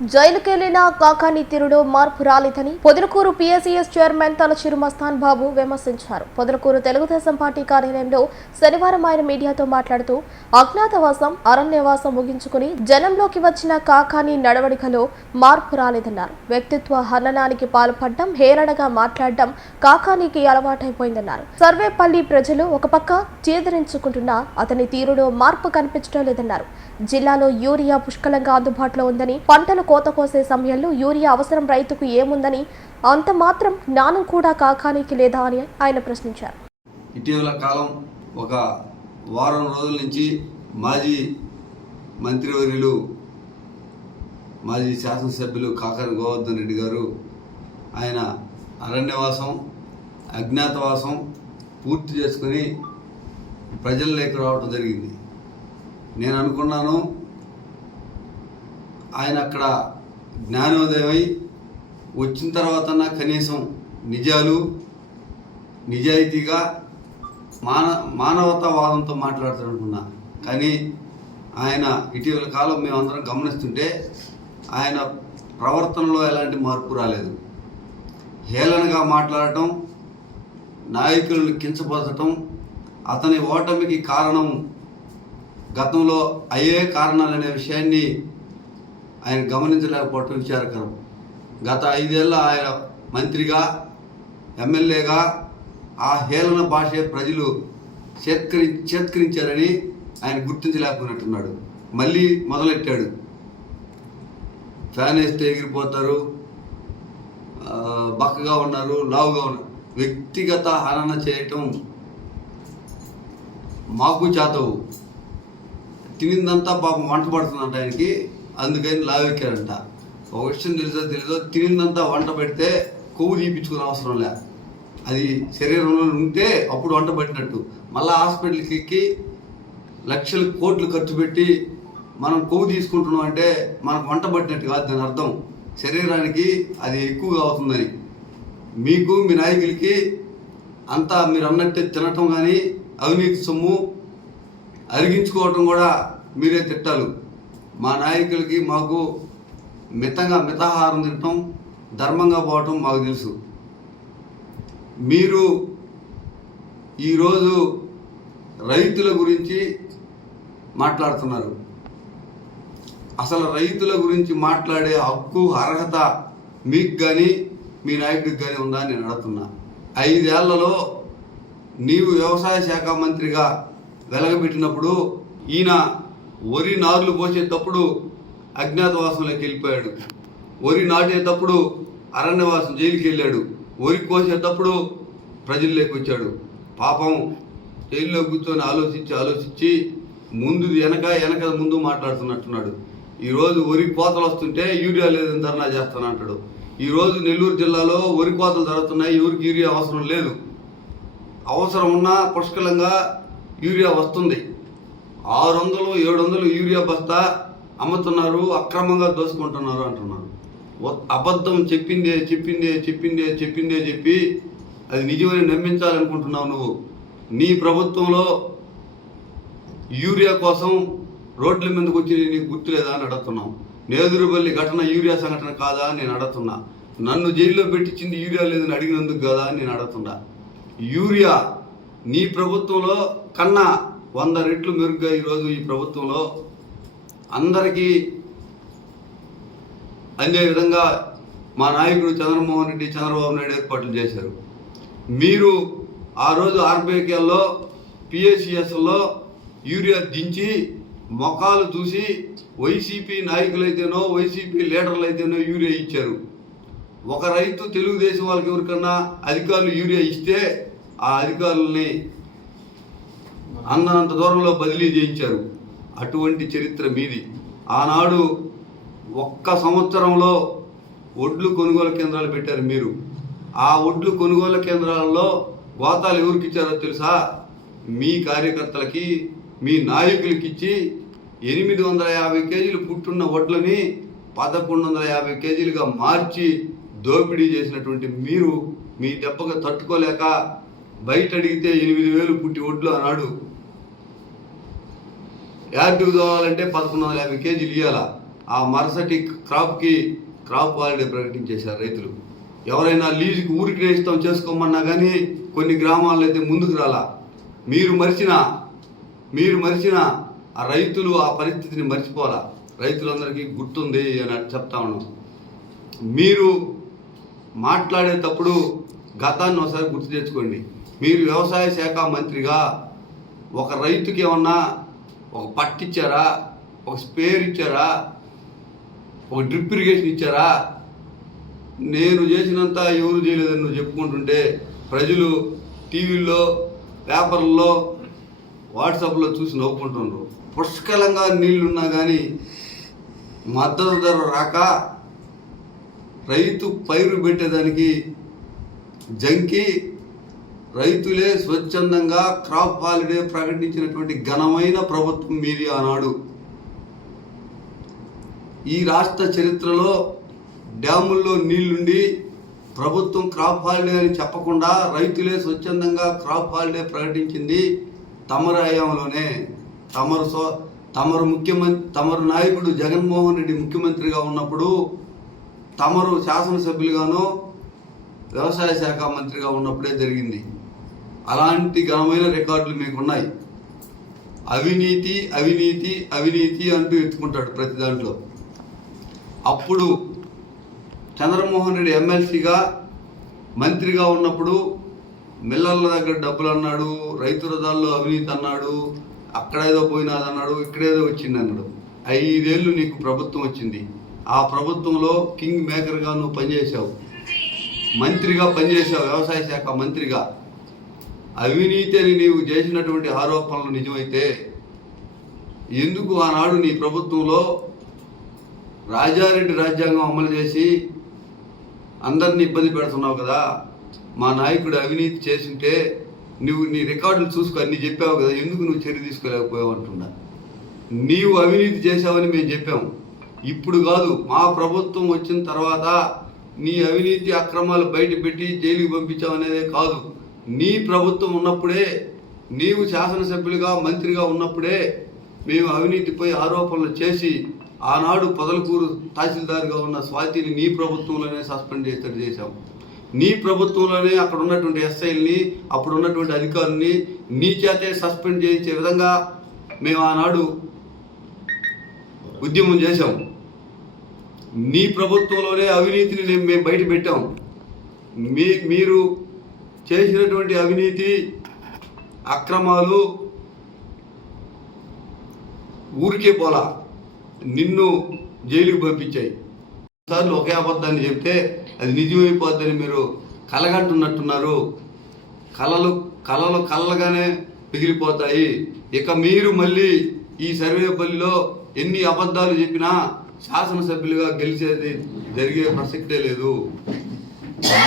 జైలుకెళ్ళిన కాకాని తీరులో మార్పు రాలేదని పొదలకూరు పిఎస్ఈఎస్ చైర్మన్ తలచిరు మస్తాన్ బాబు విమర్శించారు. పొదలకూరు తెలుగుదేశం పార్టీ కార్యాలయంలో శనివారం ఆయన మీడియాతో మాట్లాడుతూ అజ్ఞాతవాసం అరణ్యవాసం ముగించుకుని జనంలోకి వచ్చిన కాకాని నడవడికలో మార్పు రాలేదన్నారు. వ్యక్తిత్వ హననానికి పాల్పడడం హేళనగా మాట్లాడడం కాకానికి అలవాటైపోయిందన్నారు. సర్వేపల్లి ప్రజలు ఒక పక్క చేదరించుకుంటున్నా అతని తీరులో మార్పు కనిపించడం లేదన్నారు. జిల్లాలో యూరియా పుష్కలంగా అందుబాటులో ఉందని పంటలు కోత కోసే సమయంలో యూరియా అవసరం రైతుకు ఏముందని అంత మాత్రం జ్ఞానం కూడా కాకానికి లేదా అని ఆయన ప్రశ్నించారు. ఇటీవల కాలం ఒక వారం రోజుల నుంచి మాజీ మంత్రివర్యులు మాజీ శాసనసభ్యులు కాకర గోవర్ధన్ రెడ్డి గారు ఆయన అరణ్యవాసం అజ్ఞాతవాసం పూర్తి చేసుకుని ప్రజల్లోకి రావడం జరిగింది. నేను అనుకున్నాను ఆయన అక్కడ జ్ఞానోదయమై వచ్చిన తర్వాత కనీసం నిజాలు నిజాయితీగా మాన మానవతావాదంతో మాట్లాడుతున్నా కానీ ఆయన ఇటీవల కాలం మేమందరం గమనిస్తుంటే ఆయన ప్రవర్తనలో ఎలాంటి మార్పు రాలేదు. హేళనగా మాట్లాడటం నాయకులను కించపరచటం అతని ఓటమికి కారణం గతంలో అయ్యే కారణాలనే విషయాన్ని ఆయన గమనించలేకపోవటం విచారకరం. గత ఐదేళ్ళ ఆయన మంత్రిగా ఎమ్మెల్యేగా ఆ హేళన భాషే ప్రజలు చేత్కరి చేత్కరించారని ఆయన గుర్తించలేకపోయినట్టున్నాడు. మళ్ళీ మొదలెట్టాడు. ఫ్యాన్ వేస్తే ఎగిరిపోతారు బక్కగా ఉన్నారు లావుగా ఉన్నారు. వ్యక్తిగత హనన చేయటం మాకు చేతవు. తినిందంతా పాపం వంట పడుతుందంట ఆయనకి. అందుకని లావెక్కారంట ఒక విషయం తెలుసో తెలీదో తినిందంతా వంట పెడితే కొవ్వు తీపించుకునే అవసరం లే. అది శరీరంలో ఉంటే అప్పుడు వంట పట్టినట్టు. మళ్ళీ హాస్పిటల్కి ఎక్కి లక్షలు కోట్లు ఖర్చు పెట్టి మనం కొవ్వు తీసుకుంటున్నాం అంటే మనకు వంట పట్టినట్టు కాదు దాని అర్థం. శరీరానికి అది ఎక్కువగా అవుతుందని. మీకు మీ నాయకులకి అంతా మీరు అన్నట్టే తినటం కానీ అవినీతి సొమ్ము అరిగించుకోవటం కూడా మీరే తిట్టాలు. మా నాయకులకి మాకు మితంగా మితాహారం తినటం ధర్మంగా పోవటం మాకు తెలుసు. మీరు ఈరోజు రైతుల గురించి మాట్లాడుతున్నారు. అసలు రైతుల గురించి మాట్లాడే హక్కు అర్హత మీకు కానీ మీ నాయకుడికి కానీ ఉందా నేను అడుగుతున్నా. ఐదేళ్ళలో నీవు వ్యవసాయ శాఖ మంత్రిగా వెలగబెట్టినప్పుడు ఈయన వరి నార్లు పోసేటప్పుడు అజ్ఞాతవాసంలోకి వెళ్ళిపోయాడు. వరి నాటేటప్పుడు అరణ్యవాసం జైలుకి వెళ్ళాడు. వరి కోసేటప్పుడు ప్రజల్లోకి వచ్చాడు. పాపం జైల్లో కూర్చొని ఆలోచించి ఆలోచించి ముందు వెనక వెనక ముందు మాట్లాడుతున్నట్టున్నాడు. ఈరోజు వరి కోతలు వస్తుంటే యూరియా లేదని ధర్నా చేస్తానంటాడు ఈరోజు నెల్లూరు జిల్లాలో వరి కోతలు జరుగుతున్నాయి ఎవరికి యూరియా అవసరం లేదు. అవసరం ఉన్నా పుష్కలంగా యూరియా వస్తుంది. ఆరు వందలు ఏడు వందలు యూరియా బస్తా అమ్ముతున్నారు అక్రమంగా దోసుకుంటున్నారు అంటున్నారు. అబద్ధం చెప్పిందే చెప్పిందే చెప్పిందే చెప్పిందే చెప్పి అది నిజమని నమ్మించాలనుకుంటున్నావు నువ్వు. నీ ప్రభుత్వంలో యూరియా కోసం రోడ్ల మీదకి వచ్చి నీకు గుర్తులేదా అని అడుగుతున్నాం నేదురుబల్లి ఘటన యూరియా సంఘటన కాదా అని నేను అడుగుతున్నా. నన్ను జైల్లో పెట్టించింది యూరియా లేదని అడిగినందుకు కదా అని నేను అడుగుతున్నా. యూరియా నీ ప్రభుత్వంలో కన్నా వంద రెట్లు మెరుగ్గా ఈరోజు ఈ ప్రభుత్వంలో అందరికీ అందే విధంగా మా నాయకుడు చంద్రమోహన్ రెడ్డి చంద్రబాబు నాయుడు ఏర్పాట్లు చేశారు. మీరు ఆ రోజు ఆర్బీఐకేల్లో పిఎస్సిఎస్లో యూరియా దించి మొఖాలు చూసి వైసీపీ నాయకులైతేనో వైసీపీ లీడర్లు అయితేనో యూరియా ఇచ్చారు. ఒక రైతు తెలుగుదేశం వాళ్ళకి ఎవరికన్నా అధికారులు యూరియా ఇస్తే ఆ అధికారుల్ని అందనంత దూరంలో బదిలీ చేయించారు. అటువంటి చరిత్ర మీది. ఆనాడు ఒక్క సంవత్సరంలో ఒడ్లు కొనుగోలు కేంద్రాలు పెట్టారు మీరు. ఆ ఒడ్లు కొనుగోలు కేంద్రాలలో గోతాలు ఎవరికి ఇచ్చారో తెలుసా? మీ కార్యకర్తలకి మీ నాయకులకి ఇచ్చి ఎనిమిది వందల యాభై కేజీలు పుట్టున్న వడ్లని పదకొండు వందల యాభై కేజీలుగా మార్చి దోపిడీ చేసినటువంటి మీరు మీ దెబ్బకు తట్టుకోలేక బయట అడిగితే ఎనిమిది వేలు పుట్టి ఒడ్లు అన్నాడు. యార్డుకు తోవాలంటే పదకొండు వందల యాభై కేజీలు ఇవ్వాలా ఆ మరుసటి క్రాప్కి క్రాప్ హాలిడే ప్రకటించేశారు రైతులు. ఎవరైనా లీజుకి ఊరికి ఇష్టం చేసుకోమన్నా కానీ కొన్ని గ్రామాల్లో అయితే ముందుకు రాలా. మీరు మరిచిన మీరు మరిచిన ఆ రైతులు ఆ పరిస్థితిని మర్చిపోలా రైతులందరికీ గుర్తుంది అని చెప్తా ఉన్నాం. మీరు మాట్లాడేటప్పుడు గతాన్ని ఒకసారి గుర్తు తెచ్చుకోండి. మీరు వ్యవసాయ శాఖ మంత్రిగా ఒక రైతుకి ఏమన్నా ఒక పట్టిచ్చారా ఒక స్పేర్ ఇచ్చారా? ఒక డ్రిప్ ఇరిగేషన్ ఇచ్చారా? నేను చేసినంత ఎవరు చేయలేదని నువ్వు చెప్పుకుంటుంటే ప్రజలు టీవీల్లో పేపర్లలో వాట్సాప్లో చూసి నవ్వుకుంటున్నారు పుష్కలంగా నీళ్ళున్నా కానీ మద్దతు ధర రాక రైతు పైరు పెట్టేదానికి జంకి రైతులే స్వచ్ఛందంగా క్రాప్ హాలిడే ప్రకటించినటువంటి ఘనమైన ప్రభుత్వం మీది ఆనాడు. ఈ రాష్ట్ర చరిత్రలో డ్యాముల్లో నీళ్ళుండి ప్రభుత్వం క్రాప్ హాలిడే అని చెప్పకుండా రైతులే స్వచ్ఛందంగా క్రాప్ హాలిడే ప్రకటించింది తమరు హయాంలోనే. తమరు సో తమరు ముఖ్యమంత్రి తమరు నాయకుడు జగన్మోహన్ రెడ్డి ముఖ్యమంత్రిగా ఉన్నప్పుడు తమరు శాసనసభ్యులుగాను వ్యవసాయ శాఖ మంత్రిగా ఉన్నప్పుడే జరిగింది. అలాంటి ఘనమైన రికార్డులు మీకు ఉన్నాయి అవినీతి అవినీతి అవినీతి అంటూ ఎత్తుకుంటాడు ప్రతి దాంట్లో. అప్పుడు చంద్రమోహన్ రెడ్డి ఎమ్మెల్సీగా మంత్రిగా ఉన్నప్పుడు మిల్లర్ల దగ్గర డబ్బులు అన్నాడు రైతు రథాల్లో అవినీతి అన్నాడు అక్కడేదో పోయినాది అన్నాడు ఇక్కడేదో వచ్చింది అన్నాడు. ఐదేళ్ళు నీకు ప్రభుత్వం వచ్చింది. ఆ ప్రభుత్వంలో కింగ్ మేకర్గా నువ్వు పనిచేసావు మంత్రిగా పనిచేసావు వ్యవసాయ శాఖ మంత్రిగా. అవినీతి అని నీవు చేసినటువంటి ఆరోపణలు నిజమైతే ఎందుకు ఆనాడు నీ ప్రభుత్వంలో రాజారెడ్డి రాజ్యాంగం అమలు చేసి అందరిని ఇబ్బంది పెడుతున్నావు కదా? మా నాయకుడు అవినీతి చేసింటే నువ్వు నీ రికార్డులు చూసుకో అన్ని చెప్పావు కదా ఎందుకు నువ్వు చర్య తీసుకోలేకపోయావు అంటున్నా. నీవు అవినీతి చేశావని మేము చెప్పాము. ఇప్పుడు కాదు మా ప్రభుత్వం వచ్చిన తర్వాత నీ అవినీతి అక్రమాలు బయట పెట్టి జైలుకి పంపించావు అనేదే కాదు. నీ ప్రభుత్వం ఉన్నప్పుడే నీవు శాసనసభ్యులుగా మంత్రిగా ఉన్నప్పుడే మేము అవినీతిపై ఆరోపణలు చేసి ఆనాడు పొదలకూరు తహసీల్దార్గా ఉన్న స్వాతిని నీ ప్రభుత్వంలోనే సస్పెండ్ చేసేట్టు చేశాం నీ ప్రభుత్వంలోనే అక్కడ ఉన్నటువంటి ఎస్ఐల్ని అప్పుడు ఉన్నటువంటి అధికారుల్ని నీ చేతే సస్పెండ్ చేయించే విధంగా మేము ఆనాడు ఉద్యమం చేశాం నీ ప్రభుత్వంలోనే అవినీతిని మేము బయట పెట్టాం మీ మీరు చేసినటువంటి అవినీతి అక్రమాలు ఊరికే పోలా నిన్ను జైలుకి పంపించాయి. సార్లు ఒకే అబద్ధాన్ని చెప్తే అది నిజమైపోద్దని మీరు కలగంటున్నట్టున్నారు. కలలు కలలు కళ్ళగానే మిగిలిపోతాయి ఇక మీరు మళ్ళీ ఈ సర్వేపల్లిలో ఎన్ని అబద్ధాలు చెప్పినా శాసనసభ్యులుగా గెలిచేది జరిగే ప్రసక్తే లేదు.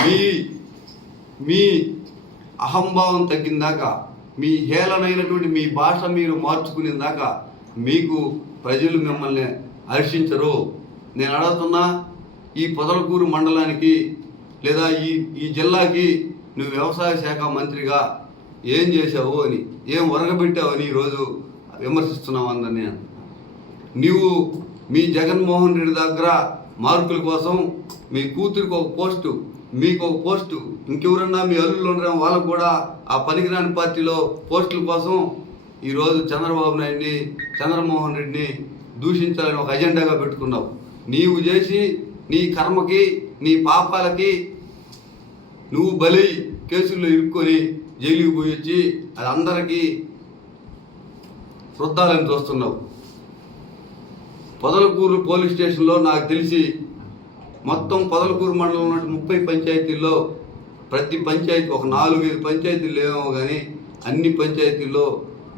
మీ మీ అహంభావం తగ్గిందాకా మీ హేళనైనటువంటి మీ భాష మీరు మార్చుకునేదాకా మీకు ప్రజలు మిమ్మల్ని హర్షించరు. నేను అడుగుతున్నా ఈ పొదలకూరు మండలానికి లేదా ఈ ఈ జిల్లాకి నువ్వు వ్యవసాయ శాఖ మంత్రిగా ఏం చేశావు అని ఏం ఒరగబెట్టావు అని ఈరోజు విమర్శిస్తున్నావు అందరినీ. నీవు మీ జగన్మోహన్ రెడ్డి దగ్గర మార్కుల కోసం మీ కూతురికి ఒక పోస్టు మీకు ఒక పోస్టు ఇంకెవరన్నా మీ అల్లుళ్ళు ఉండడం వాళ్ళకు కూడా ఆ పనికిరాని పార్టీలో పోస్టుల కోసం ఈరోజు చంద్రబాబు నాయుడిని చంద్రమోహన్ రెడ్డిని దూషించాలని ఒక అజెండాగా పెట్టుకున్నావు. నీవు చేసి నీ కర్మకి నీ పాపాలకి నువ్వు బలి కేసుల్లో ఇరుక్కొని జైలుకి పోయి వచ్చి అది అందరికీ వృద్ధాలని చూస్తున్నావు. పొదలకూరు పోలీస్ స్టేషన్లో నాకు తెలిసి మొత్తం పొదలకూరు మండలంలో ఉన్న ముప్పై పంచాయతీల్లో ప్రతి పంచాయతీ ఒక నాలుగైదు పంచాయతీలు ఏమో కానీ అన్ని పంచాయతీల్లో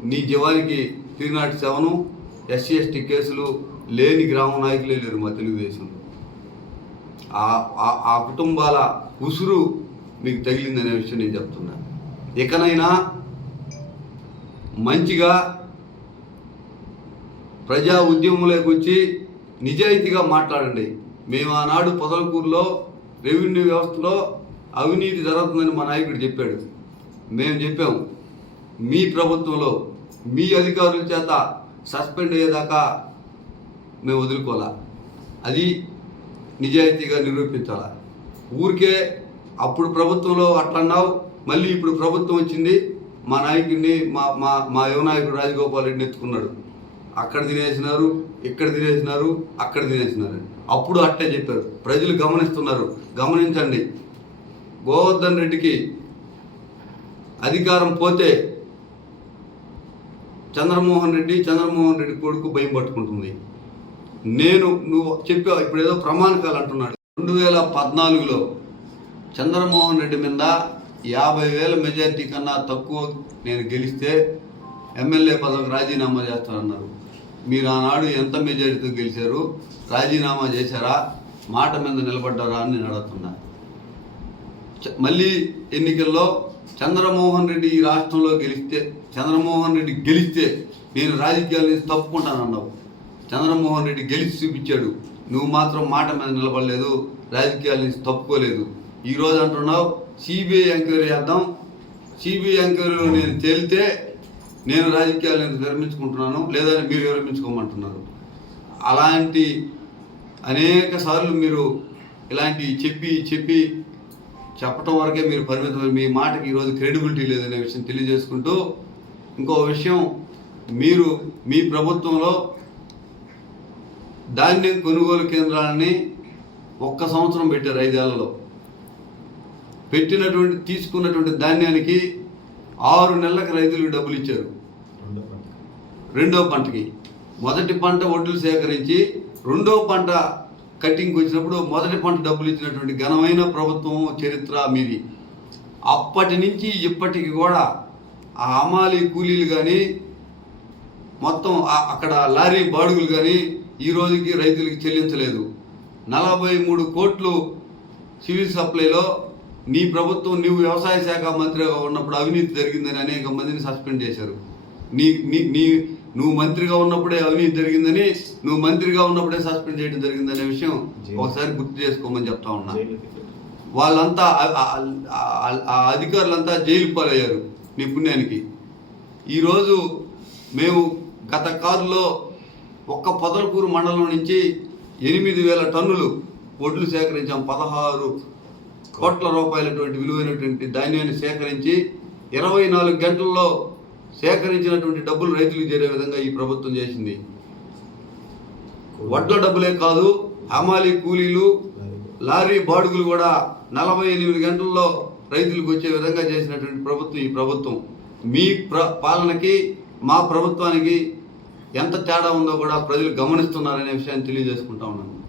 నీ జీవానికి three naught seven SC ST కేసులు లేని గ్రామ నాయకులే లేరు మా తెలుగుదేశం ఆ- ఆ- ఆ కుటుంబాల ఉసురు మీకు తగిలిందనే విషయం నేను చెప్తున్నా. ఇకనైనా మంచిగా ప్రజా ఉద్యమంలోకి వచ్చి నిజాయితీగా మాట్లాడండి. మేము ఆనాడు పొదలకూరులో రెవెన్యూ వ్యవస్థలో అవినీతి జరుగుతుందని మా నాయకుడు చెప్పాడు. మేము చెప్పాం మీ ప్రభుత్వంలో మీ అధికారుల చేత సస్పెండ్ అయ్యేదాకా మేము వదులుకోవాలా? అది నిజాయితీగా నిరూపించాలా? ఊరికే అప్పుడు ప్రభుత్వంలో అట్లన్నావు మళ్ళీ ఇప్పుడు ప్రభుత్వం వచ్చింది మా నాయకుడిని మా మా మా యువ రాజగోపాల్ రెడ్డిని ఎత్తుకున్నాడు. అక్కడ తినేసినారు ఇక్కడ తినేసినారు అక్కడ తినేసినారు. అప్పుడు అట్టే చెప్పారు. ప్రజలు గమనిస్తున్నారు. గమనించండి. గోవర్ధన్ రెడ్డికి అధికారం పోతే చంద్రమోహన్ రెడ్డి చంద్రమోహన్ రెడ్డి కొడుకు భయం పట్టుకుంటుంది. నేను నువ్వు చెప్పావు ఇప్పుడు ఏదో ప్రమాణకాలు అంటున్నాడు. రెండు వేల పద్నాలుగులో చంద్రమోహన్ రెడ్డి మీద యాభై వేల మెజార్టీ కన్నా తక్కువ నేను గెలిస్తే ఎమ్మెల్యే పదవికి రాజీనామా చేస్తానన్నారు. మీరు ఆనాడు ఎంత మెజారిటీతో గెలిచారు? రాజీనామా చేశారా? మాట మీద నిలబడ్డారా అని నేను అడుగుతున్నా. మళ్ళీ ఎన్నికల్లో చంద్రమోహన్ రెడ్డి ఈ రాష్ట్రంలో గెలిస్తే చంద్రమోహన్ రెడ్డి గెలిస్తే నేను రాజకీయాల నుంచి తప్పుకుంటానన్నావు. చంద్రమోహన్ రెడ్డి గెలిచి చూపించాడు. నువ్వు మాత్రం మాట మీద నిలబడలేదు రాజకీయాల నుంచి తప్పుకోలేదు. ఈ రోజు అంటున్నావు సిబిఐ ఎంక్వైరీ చేద్దాం. సిబిఐ ఎంక్వైరీలో నేను తేలితే నేను రాజకీయాలు నేను విరమించుకుంటున్నాను లేదా మీరు విరమించుకోమంటున్నారు అలాంటి అనేక సార్లు మీరు ఇలాంటి చెప్పి చెప్పి చెప్పటం వరకే మీరు పరిమితం మీ మాటకి ఈరోజు క్రెడిబిలిటీ లేదనే విషయం తెలియజేసుకుంటూ ఇంకో విషయం మీరు మీ ప్రభుత్వంలో ధాన్యం కొనుగోలు కేంద్రాలని ఒక్క సంవత్సరం పెట్టారు ఐదేళ్ళలో. పెట్టినటువంటి తీసుకున్నటువంటి ధాన్యానికి ఆరు నెలలకు రైతులకు డబ్బులు ఇచ్చారు. రెండో పంటకి. మొదటి పంట ఒడ్లు సేకరించి రెండో పంట కట్టింగ్కి వచ్చినప్పుడు మొదటి పంట డబ్బులు ఇచ్చినటువంటి ఘనమైన ప్రభుత్వం చరిత్ర మీది. అప్పటి నుంచి ఇప్పటికి కూడా ఆ అమాలి కూలీలు కానీ మొత్తం అక్కడ లారీ బాడుగులు కానీ ఈ రోజుకి రైతులకి చెల్లించలేదు. నలభై మూడు కోట్లు సివిల్ సప్లైలో నీ ప్రభుత్వం నీవు వ్యవసాయ శాఖ మంత్రిగా ఉన్నప్పుడు అవినీతి జరిగిందని అనేక మందిని సస్పెండ్ చేశారు. నీ నీ నీ నువ్వు మంత్రిగా ఉన్నప్పుడే అవినీతి జరిగిందని నువ్వు మంత్రిగా ఉన్నప్పుడే సస్పెండ్ చేయడం జరిగిందనే విషయం ఒకసారి గుర్తు చేసుకోమని చెప్తా ఉన్నా. వాళ్ళంతా ఆ- అధికారులంతా జైలు పాలయ్యారు నీ పుణ్యానికి. ఈరోజు మేము గత కారులో ఒక్క పొదలకూరు మండలం నుంచి ఎనిమిది వేల టన్నులు ఒడ్లు సేకరించాం. పదహారు కోట్ల రూపాయలటువంటి విలువైనటువంటి ధాన్యాన్ని సేకరించి ఇరవై నాలుగు గంటల్లో సేకరించినటువంటి డబ్బులు రైతులకు చేరే విధంగా ఈ ప్రభుత్వం చేసింది. వడ్ల డబ్బులే కాదు హమాలి కూలీలు లారీ బాడుగులు కూడా నలభై ఎనిమిది గంటల్లో రైతులకు వచ్చే విధంగా చేసినటువంటి ప్రభుత్వం ఈ ప్రభుత్వం. మీ ప్ర పాలనకి మా ప్రభుత్వానికి ఎంత తేడా ఉందో కూడా ప్రజలు గమనిస్తున్నారనే విషయాన్ని తెలియజేసుకుంటా ఉన్నాను.